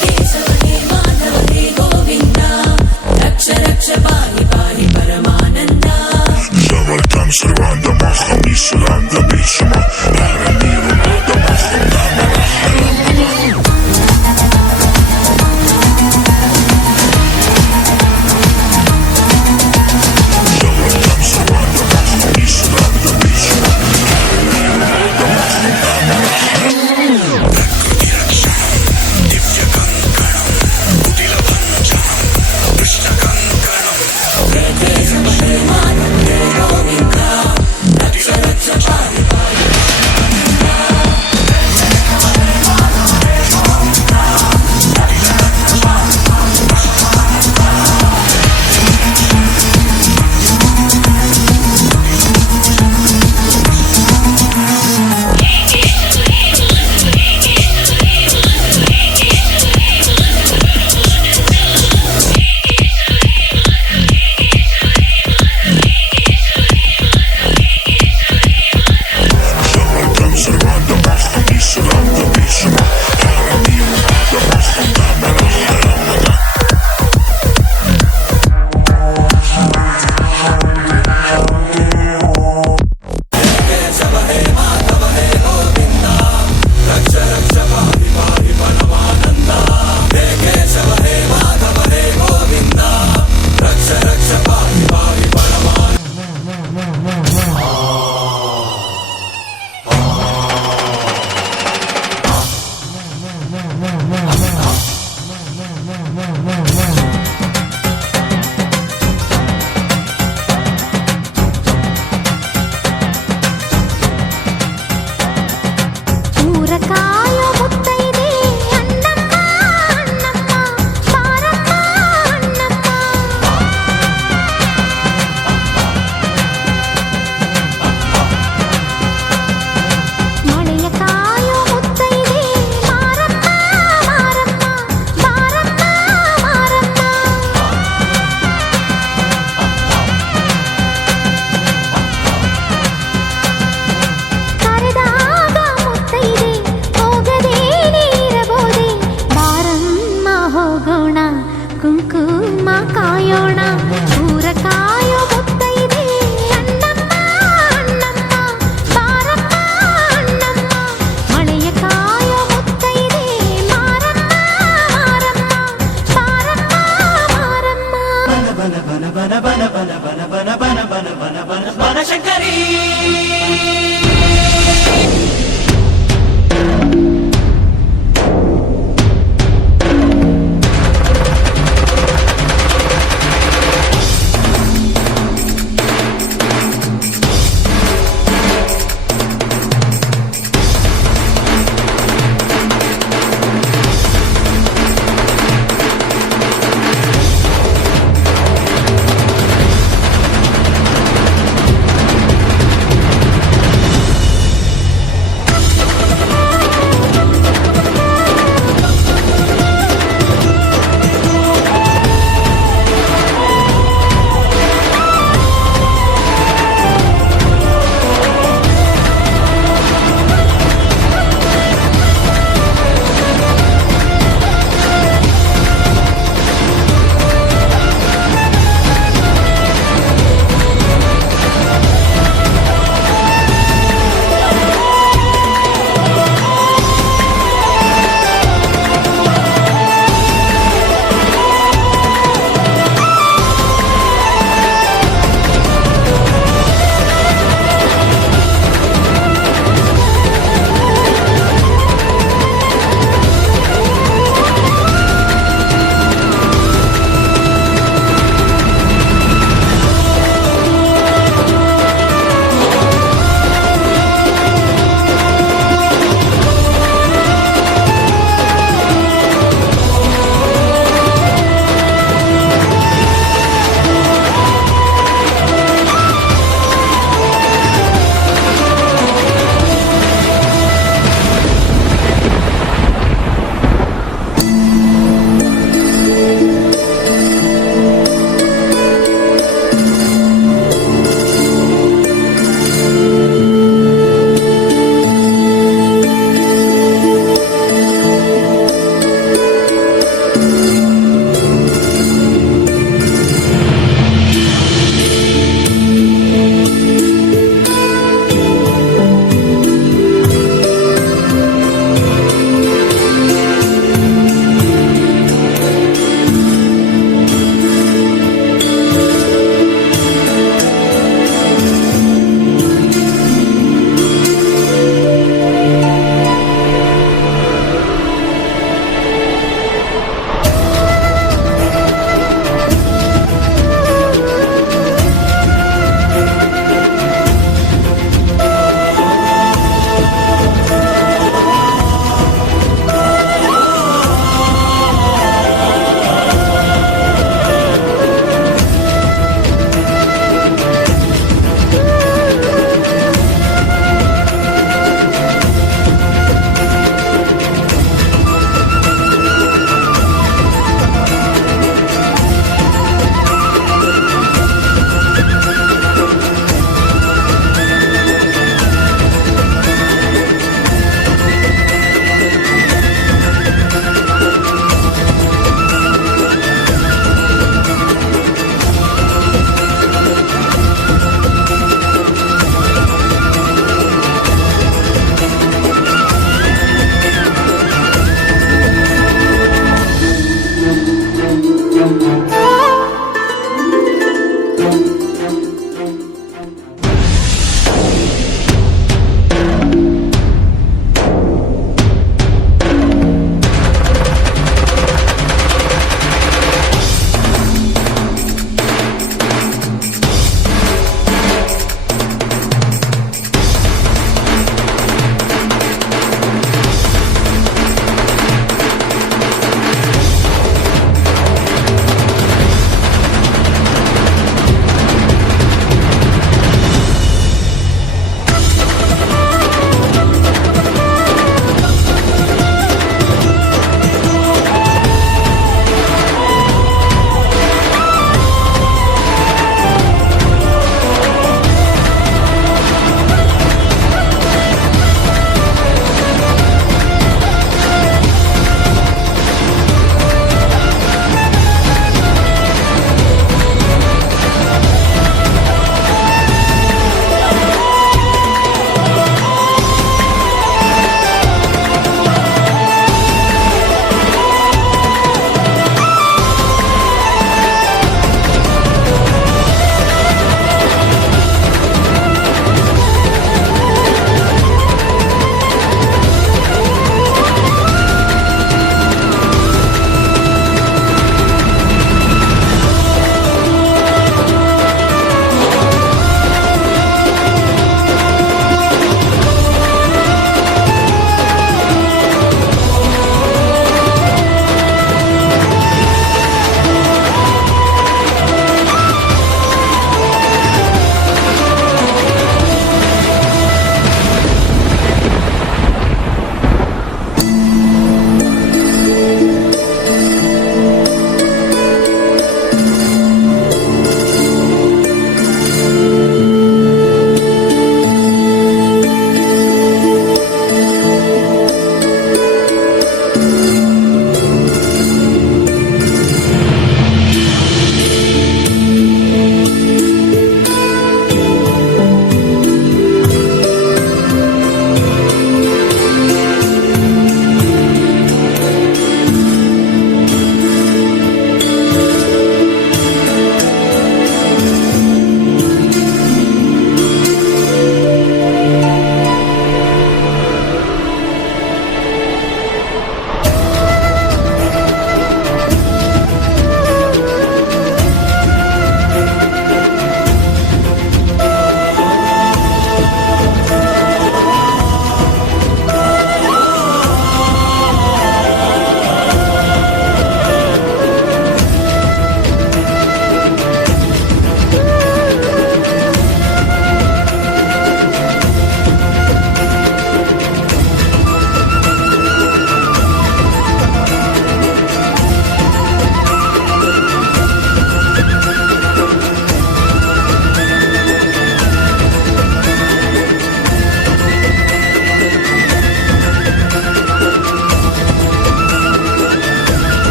ಕೇಶವ ಹೇ ಮಾಧವ ಹೇ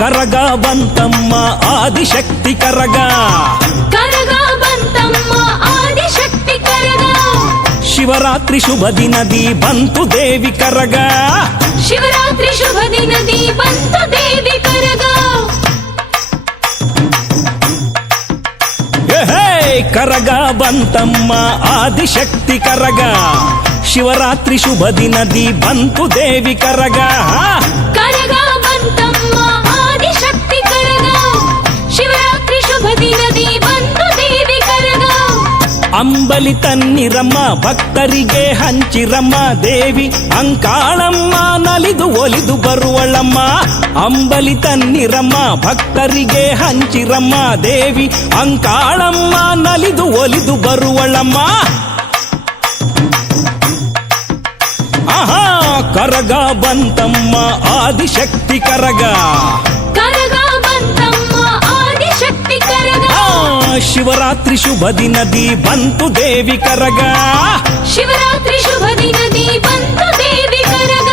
ಕರಗ ಬಂತಮ್ಮ ಆದಿಶಕ್ತಿ ಕರಗ ಕರಗ ಬಂತಮ್ಮ ಆದಿಶಕ್ತಿ ಕರಗ ಶಿವರಾತ್ರಿ ಶುಭ ದಿನದಿ ಬಂತು ದೇವಿ ಕರಗ ಶಿವರಾತ್ರಿ ಶುಭ ದಿನದಿ ಬಂತು ದೇವಿ ಕರಗ ಹೇ ಕರಗ ಬಂತಮ್ಮ ಆದಿಶಕ್ತಿ ಕರಗ ಶಿವರಾತ್ರಿ ಶುಭ ದಿನದಿ ಬಂತು ದೇವಿ ಕರಗ ಕರಗ ಬಂತಮ್ಮ ಆದಿಶಕ್ತಿ ಕರಗ ಶಿವರಾತ್ರಿ ಶುಭ ದಿನದಿ ಬಂತು ದೇವಿ ಕರಗ ಅಂಬಲಿ ತನ್ನಿರಮ್ಮ ಭಕ್ತರಿಗೆ ಹಂಚಿರಮ್ಮ ದೇವಿ ಅಂಕಾಳಮ್ಮ ನಲಿದು ಒಲಿದು ಬರುವಳಮ್ಮ ಅಂಬಲಿ ತನ್ನಿರಮ್ಮ ಭಕ್ತರಿಗೆ ಹಂಚಿರಮ್ಮ ದೇವಿ ಅಂಕಾಳಮ್ಮ ನಲಿದು ಒಲಿದು ಬರುವಳಮ್ಮ ಆಹಾ ಕರಗ ಬಂತಮ್ಮ ಆದಿಶಕ್ತಿ ಕರಗ ಕರಗ ಬಂತಮ್ಮ ಆದಿಶಕ್ತಿ ಕರಗ ಶಿವರಾತ್ರಿ ಶುಭ ದಿನದಿ ಬಂತು ದೇವಿ ಕರಗ ಶಿವರಾತ್ರಿ ಶುಭ ದಿನದಿ ಬಂತು ದೇವಿ ಕರಗ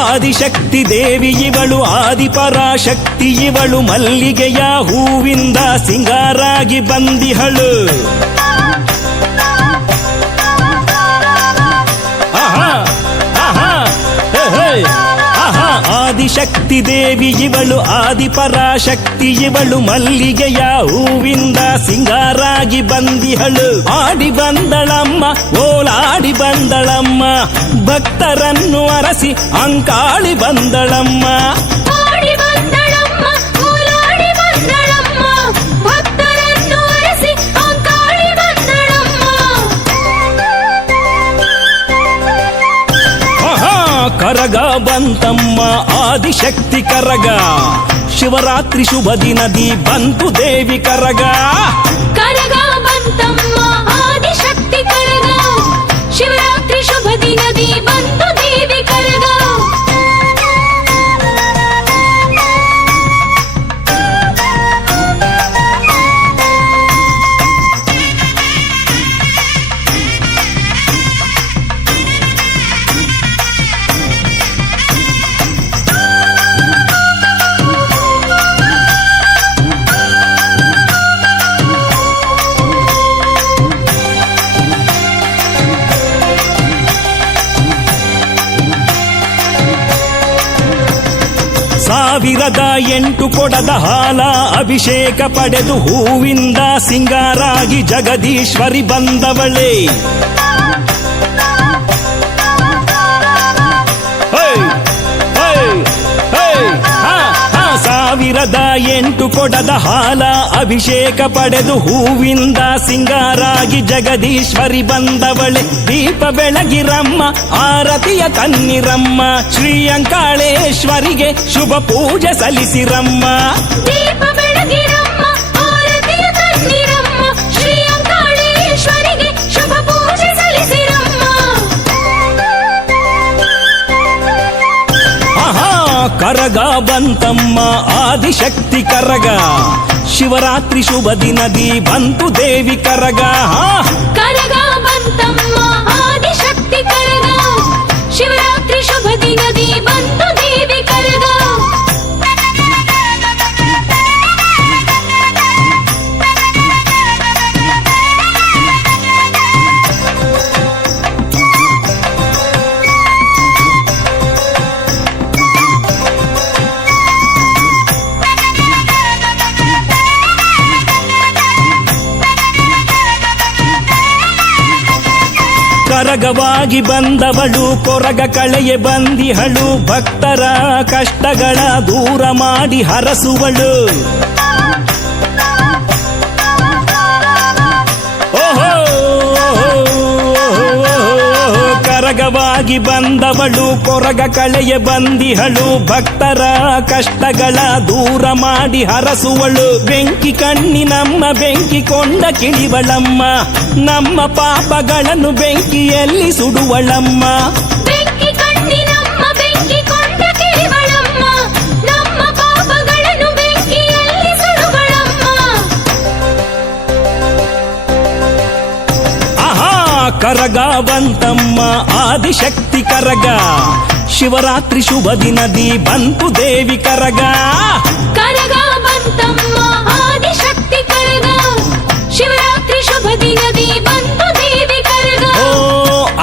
ಆದಿಶಕ್ತಿ ದೇವಿ ಇವಳು ಆದಿಪರಾಶಕ್ತಿ ಇವಳು ಮಲ್ಲಿಗೆಯ ಹೂವಿಂದ ಸಿಂಗಾರಾಗಿ ಬಂದಿಹಳು ಆಹಾ ಆಹಾ ಹೇ ಹೇ ಆಹಾ ಆದಿಶಕ್ತಿ ದೇವಿ ಇವಳು ಆದಿಪರಾಶಕ್ತಿ ಇವಳು ಮಲ್ಲಿಗೆಯ ಹೂವಿಂದ ಸಿಂಗಾರಾಗಿ ಬಂದಿಹಳು ಆಡಿ ಬಂದಳಮ್ಮ ಓಲಾಡಿ ಬಂದಳಮ್ಮ ಭಕ್ತರನ್ನು ಅರಸಿ ಅಂಕಾಳಿ ಬಂದಳಮ್ಮ ಆಡಿ ಬಂದಳಮ್ಮ ಓಲಾಡಿ ಬಂದಳಮ್ಮ ಭಕ್ತರನ್ನು ಅರಸಿ ಅಂಕಾಳಿ ಬಂದಳಮ್ಮ ಆಹಾ ಕರಗ ಬಂತಮ್ಮ ಆದಿಶಕ್ತಿ ಕರಗ ಶಿವರಾತ್ರಿ ಶುಭ ದಿನದಿ ಬಂತು ದೇವಿ ಕರಗ ಕರಗ ಬಂತಮ್ಮ ಆದಿಶಕ್ತಿ ಕರಗ ಶಿವರಾತ್ರಿ ಶುಭ ದಿನದಿ ಬಂತು ದೇವಿ ಕರಗ ಸಾವಿರದ 8 ಕೊಡದ ಹಾಲ ಅಭಿಷೇಕ ಪಡೆದು ಹೂವಿಂದ ಸಿಂಗಾರಾಗಿ ಜಗದೀಶ್ವರಿ ಬಂದವಳೇ ಹೇ, ಹೇ, ಹೇ, ಹಾ, ಹಾ, 1008 ಕೊಡದ ಹಾಲ ಅಭಿಷೇಕ ಪಡೆದು ಹೂವಿಂದ ಸಿಂಗಾರಾಗಿ ಜಗದೀಶ್ವರಿ ಬಂದವಳೆ ದೀಪ ಬೆಳಗಿರಮ್ಮ ಆರತಿಯ ತನ್ನಿರಮ್ಮ ಶ್ರೀ ಅಂಕಾಳೇಶ್ವರಿಗೆ ಶುಭ ಪೂಜೆ ಸಲ್ಲಿಸಿರಮ್ಮ ದೀಪ ಬೆಳಗಿರಮ್ಮ ಆರತಿಯ ತನ್ನಿರಮ್ಮ ಶ್ರೀ ಅಂಕಾಳೇಶ್ವರಿಗೆ ಶುಭ ಪೂಜೆ ಸಲ್ಲಿಸಿರಮ್ಮ ಆಹಾ ಕರಗ ಬಂತಮ್ಮ ಆದಿಶಕ್ತಿ ಕರಗ ಶಿವರಾತ್ರಿ ಶುಭ ದಿನದಿ ಬಂತು ದೇವಿ ಕರಗ ಕರಗ ಬಂತಮ್ಮ ಆದಿಶಕ್ತಿ ಕರಗ ಶಿವರಾತ್ರಿ ಶುಭ ದಿನದಿ ಬಂತು ದೇವಿ ಕರಗ ಕರಗವಾಗಿ ಬಂದವಳು ಕೊರಗ ಕಳೆಯೆ ಬಂದಿಹಳು ಭಕ್ತರ ಕಷ್ಟಗಳ ದೂರ ಮಾಡಿ ಹರಸುವಳು ಓಹೋ ಕರಗವಾಗಿ ಬಂದವಳು ಕೊರಗ ಕಳೆಯ ಬಂದಿಹಳು ಭಕ್ತರ ಕಷ್ಟಗಳ ದೂರ ಮಾಡಿ ಹರಸುವಳು ಬೆಂಕಿ ಕಣ್ಣಿನಮ್ಮ ಬೆಂಕಿ ಕೊಂಡ ಕಿಳಿವಳಮ್ಮ ನಮ್ಮ ಪಾಪಗಳನ್ನು ಬೆಂಕಿಯಲ್ಲಿ ಸುಡುವಳಮ್ಮ ಬೆಂಕಿ ಕಣ್ಣಿನಮ್ಮ ಬೆಂಕಿ ಕೊಂಡ ಕಿರಿವಳಮ್ಮ ನಮ್ಮ ಪಾಪಗಳನ್ನು ಬೆಂಕಿಯಲ್ಲಿ ಸುಡುವಳಮ್ಮ ಆಹಾ ಕರಗ ಬಂತಮ್ಮ ಆದಿಶಕ್ತಿ ಕರಗ ಶಿವರಾತ್ರಿ ಶುಭ ದಿನದಿ ಬಂತು ದೇವಿ ಕರಗ ಕರಗ ಬಂತಮ್ಮ ಆದಿಶಕ್ತಿ ಕರಗ ಶಿವರಾತ್ರಿ ಶುಭ ದಿನದಿ ಬಂತು ದೇವಿ ಕರಗ ಓ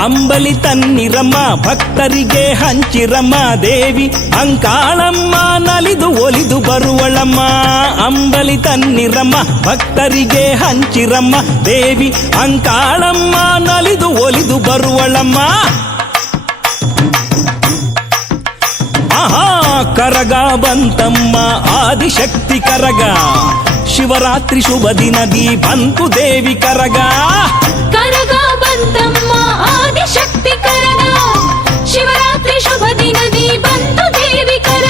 ಅಂಬಲಿ ತನ್ನಿರಮ್ಮ ಭಕ್ತರಿಗೆ ಹಂಚಿರಮ್ಮ ದೇವಿ ಅಂಕಾಳಮ್ಮ ನಲಿದು ಒಲಿದು ಬರುವಳಮ್ಮ ಅಂಬಲಿ ತನ್ನಿರಮ್ಮ ಭಕ್ತರಿಗೆ ಹಂಚಿರಮ್ಮ ದೇವಿ ಅಂಕಾಳಮ್ಮ ನಲಿದು ಒಲಿದು ಬರುವಳಮ್ಮ ಆಹಾ ಕರಗ ಬಂತಮ್ಮ ಆದಿಶಕ್ತಿ ಕರಗ ಶಿವರಾತ್ರಿ ಶುಭ ದಿನದಿ ಬಂತು ದೇವಿ ಕರಗ ಕರಗ ಬಂತಮ್ಮ ಆದಿಶಕ್ತಿ ಕರಗ ಶಿವರಾತ್ರಿ ಶುಭ ದಿನದಿ ಬಂತು ದೇವಿ ಕರಗ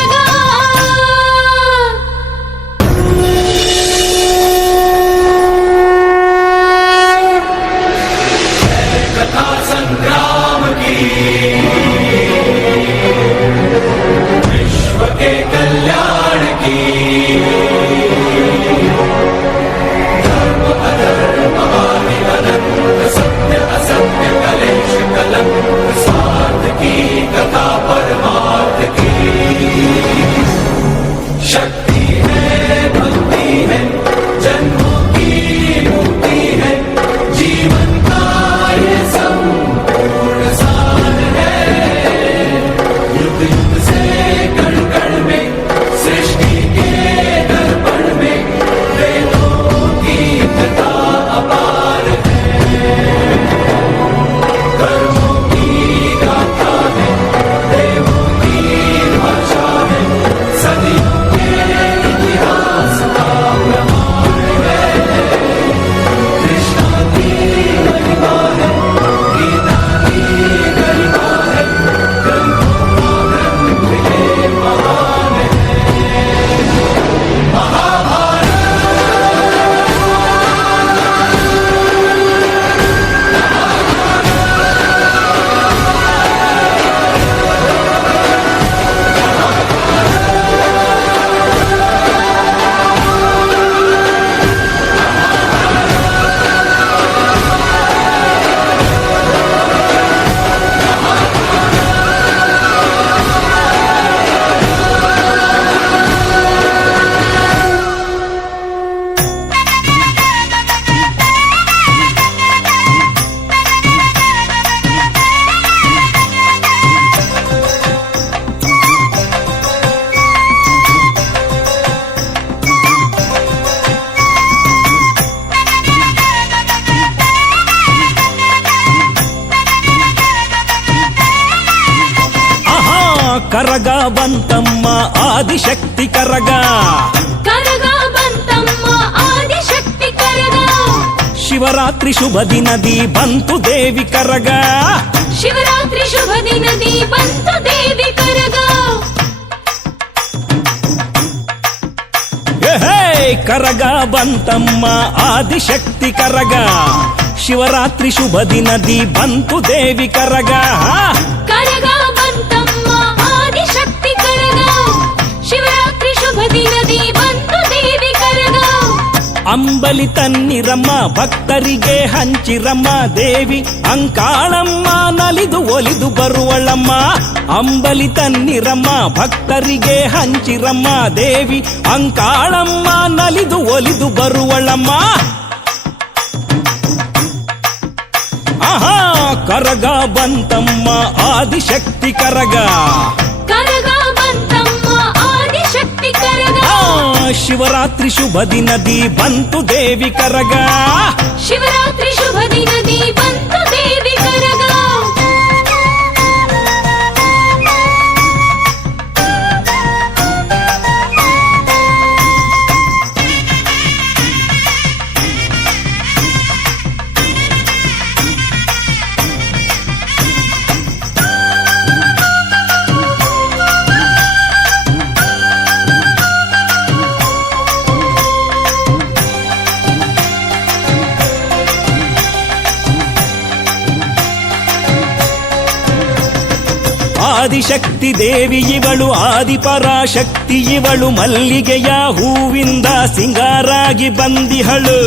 ಕರಗ ಬಂತಮ್ಮ ಆದಿಶಕ್ತಿ ಕರಗ ಕರಗ ಬಂತಮ್ಮ ಆದಿಶಕ್ತಿ ಕರಗ ಶಿವರಾತ್ರಿ ಶುಭ ದಿನದಿ ಬಂತು ದೇವಿ ಕರಗ ಶಿವರಾತ್ರಿ ಶುಭ ದಿನದಿ ಬಂತು ದೇವಿ ಕರಗ ಹೇ ಕರಗ ಬಂತಮ್ಮ ಆದಿಶಕ್ತಿ ಕರಗ ಶಿವರಾತ್ರಿ ಶುಭ ದಿನದಿ ಬಂತು ದೇವಿ ಕರಗ ಕರಗ ಬಂತಮ್ಮ ಆದಿಶಕ್ತಿ ಕರಗ ಶಿವರಾತ್ರಿ ಶುಭ ದಿನದಿ ಬಂತು ದೇವಿ ಕರಗ ಅಂಬಲಿ ತನ್ನಿರಮ್ಮ ಭಕ್ತರಿಗೆ ಹಂಚಿರಮ್ಮ ದೇವಿ ಅಂಕಾಳಮ್ಮ ನಲಿದು ಒಲಿದು ಬರುವಳಮ್ಮ ಅಂಬಲಿ ತನ್ನಿರಮ್ಮ ಭಕ್ತರಿಗೆ ಹಂಚಿರಮ್ಮ ದೇವಿ ಅಂಕಾಳಮ್ಮ ನಲಿದು ಒಲಿದು ಬರುವಳಮ್ಮ ಆಹಾ ಕರಗ ಬಂತಮ್ಮ ಆದಿಶಕ್ತಿ ಕರಗ ಕರಗ ಬಂತಮ್ಮ ಆದಿಶಕ್ತಿ ಕರಗ ಶಿವರಾತ್ರಿ ಶುಭ ದಿನದಿ ಬಂತು ದೇವಿ ಕರಗ ಶಿವರಾತ್ರಿ ಶುಭ ದಿನದಿ ಬಂತು ದೇವಿ ಕರಗ ಆದಿಶಕ್ತಿ ದೇವಿ ಇವಳು ಆದಿಪರಾಶಕ್ತಿ ಇವಳು ಮಲ್ಲಿಗೆಯ ಹೂವಿಂದ ಸಿಂಗಾರಾಗಿ ಬಂದಿಹಳು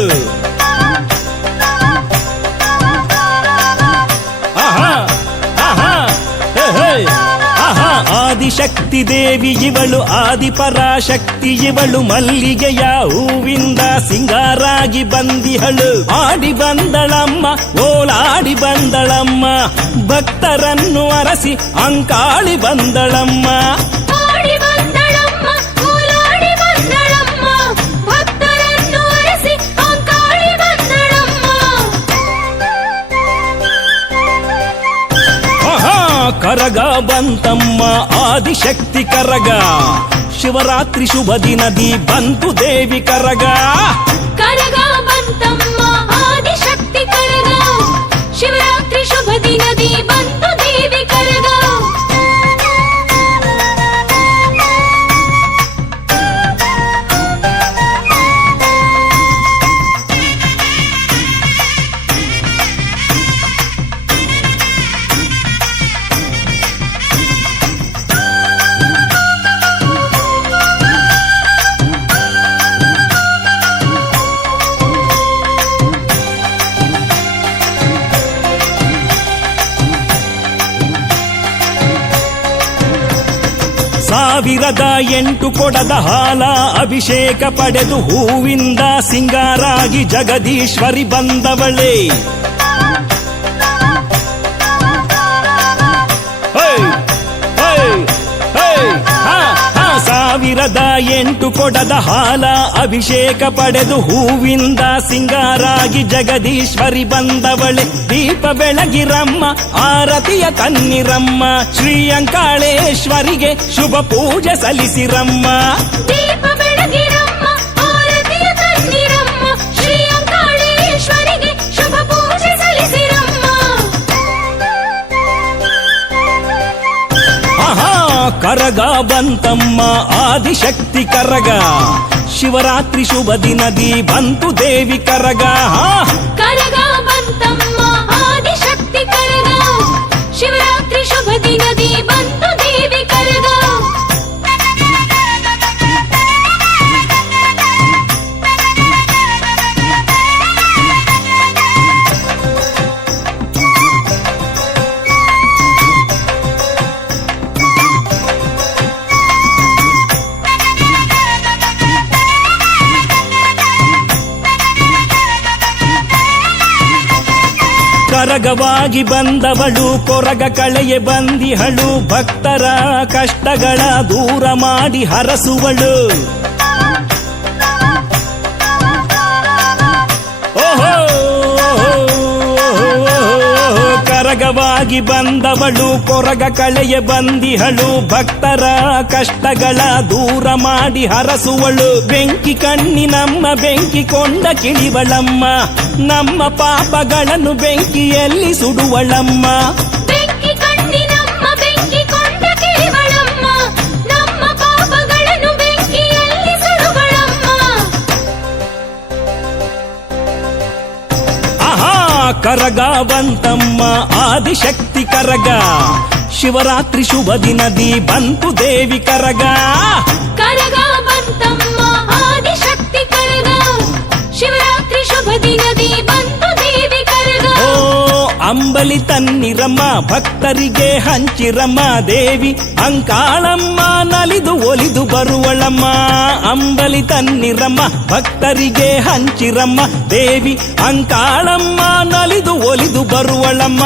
ಆಹಾ ಆಹಾ ಹೇ ಹೇ ಆಹಾ ಆದಿಶಕ್ತಿ ದೇವಿ ಇವಳು ಆದಿಪರಾಶಕ್ತಿ ಇವಳು ಮಲ್ಲಿಗೆಯ ಹೂವಿಂದ ಸಿಂಗಾರಾಗಿ ಬಂದಿಹಳು ಆಡಿ ಬಂದಳಮ್ಮ ಓಲಾಡಿ ಬಂದಳಮ್ಮ ಭಕ್ತರನ್ನು ಅರಸಿ ಅಂಕಾಳಿ ಬಂದಳಮ್ಮ ಆಡಿ ಬಂದಳಮ್ಮ ಓಲಾಡಿ ಬಂದಳಮ್ಮ ಭಕ್ತರನ್ನು ಅರಸಿ ಅಂಕಾಳಿ ಬಂದಳಮ್ಮ ಆಹಾ ಕರಗ ಬಂತಮ್ಮ ಆದಿಶಕ್ತಿ ಕರಗ ಶಿವರಾತ್ರಿ ಶುಭ ದಿನದಿ ಬಂತು ದೇವಿ ಕರಗ ಕರಗ ಬಂತಮ್ಮ ಆದಿಶಕ್ತಿ ಕರಗ ಶಿವರಾತ್ರಿ ಶುಭ ದಿನದಿ ಬಂತು ದೇವಿ ಕರಗ ಸಾವಿರದ 8 ಕೊಡದ ಹಾಲ ಅಭಿಷೇಕ ಪಡೆದು ಹೂವಿಂದ ಸಿಂಗಾರಾಗಿ ಜಗದೀಶ್ವರಿ ಬಂದವಳೇ ಹೇ, ಹೇ, ಹೇ, ಹಾ, ಹಾ. ಸಾವಿರದ 8 ಕೊಡದ ಹಾಲ ಅಭಿಷೇಕ ಪಡೆದು ಹೂವಿಂದ ಸಿಂಗಾರಾಗಿ ಜಗದೀಶ್ವರಿ ಬಂದವಳೆ ದೀಪ ಬೆಳಗಿರಮ್ಮ ಆರತಿಯ ತನ್ನಿರಮ್ಮ ಶ್ರೀ ಅಂಕಾಳೇಶ್ವರಿಗೆ ಶುಭ ಪೂಜೆ ಸಲ್ಲಿಸಿರಮ್ಮ ದೀಪ ಬೆಳಗಿರಮ್ಮ ಆರತಿಯ ತನ್ನಿರಮ್ಮ ಶ್ರೀ ಅಂಕಾಳೇಶ್ವರಿಗೆ ಶುಭ ಪೂಜೆ ಸಲ್ಲಿಸಿರಮ್ಮ ಆಹಾ ಕರಗ ಬಂತಮ್ಮ ಆದಿಶಕ್ತಿ ಕರಗ ಶಿವರಾತ್ರಿ ಶುಭ ದಿನದಿ ಬಂತು ದೇವಿ ಕರಗ ಕರಗ ಬಂತಮ್ಮ ಆದಿಶಕ್ತಿ ಕರಗ ಶಿವರಾತ್ರಿ ಶುಭ ದಿನದಿ ಬಂತು ದೇವಿ ಕರಗ ಕರಗವಾಗಿ ಬಂದವಳು ಕೊರಗ ಕಳೆಯೆ ಬಂದಿಹಳು ಭಕ್ತರ ಕಷ್ಟಗಳ ದೂರ ಮಾಡಿ ಹರಸುವಳು ಓಹೋ ಕರಗವಾಗಿ ಬಂದವಳು ಕೊರಗ ಕಳೆಯೆ ಬಂದಿಹಳು ಭಕ್ತರ ಕಷ್ಟಗಳ ದೂರ ಮಾಡಿ ಹರಸುವಳು ಬೆಂಕಿ ಕಣ್ಣಿನಮ್ಮ ಬೆಂಕಿ ಕೊಂಡ ಕಿಳಿವಳಮ್ಮ ನಮ್ಮ ಪಾಪಗಳನ್ನು ಬೆಂಕಿಯಲ್ಲಿ ಸುಡುವಳಮ್ಮ ಬೆಂಕಿ ಕಣ್ಣಿನಮ್ಮ ಬೆಂಕಿ ಕೊಂಡ ಕಿರಿವಳಮ್ಮ ನಮ್ಮ ಪಾಪಗಳನ್ನು ಬೆಂಕಿಯಲ್ಲಿ ಸುಡುವಳಮ್ಮ ಆಹಾ ಕರಗ ಬಂತಮ್ಮ ಆದಿಶಕ್ತಿ ಕರಗ ಶಿವರಾತ್ರಿ ಶುಭ ದಿನದಿ ಬಂತು ದೇವಿ ಕರಗ ಕರಗ ಬಂತಮ್ಮ ಆದಿಶಕ್ತಿ ಕರಗ ಶಿವರಾತ್ರಿ ಶುಭ ದಿನದಿ ಬಂತು ದೇವಿ ಕರಗ ಓ ಅಂಬಲಿ ತನ್ನಿರಮ್ಮ ಭಕ್ತರಿಗೆ ಹಂಚಿರಮ್ಮ ದೇವಿ ಅಂಕಾಳಮ್ಮ ನಲಿದು ಒಲಿದು ಬರುವಳಮ್ಮ ಅಂಬಲಿ ತನ್ನಿರಮ್ಮ ಭಕ್ತರಿಗೆ ಹಂಚಿರಮ್ಮ ದೇವಿ ಅಂಕಾಳಮ್ಮ ನಲಿದು ಒಲಿದು ಬರುವಳಮ್ಮ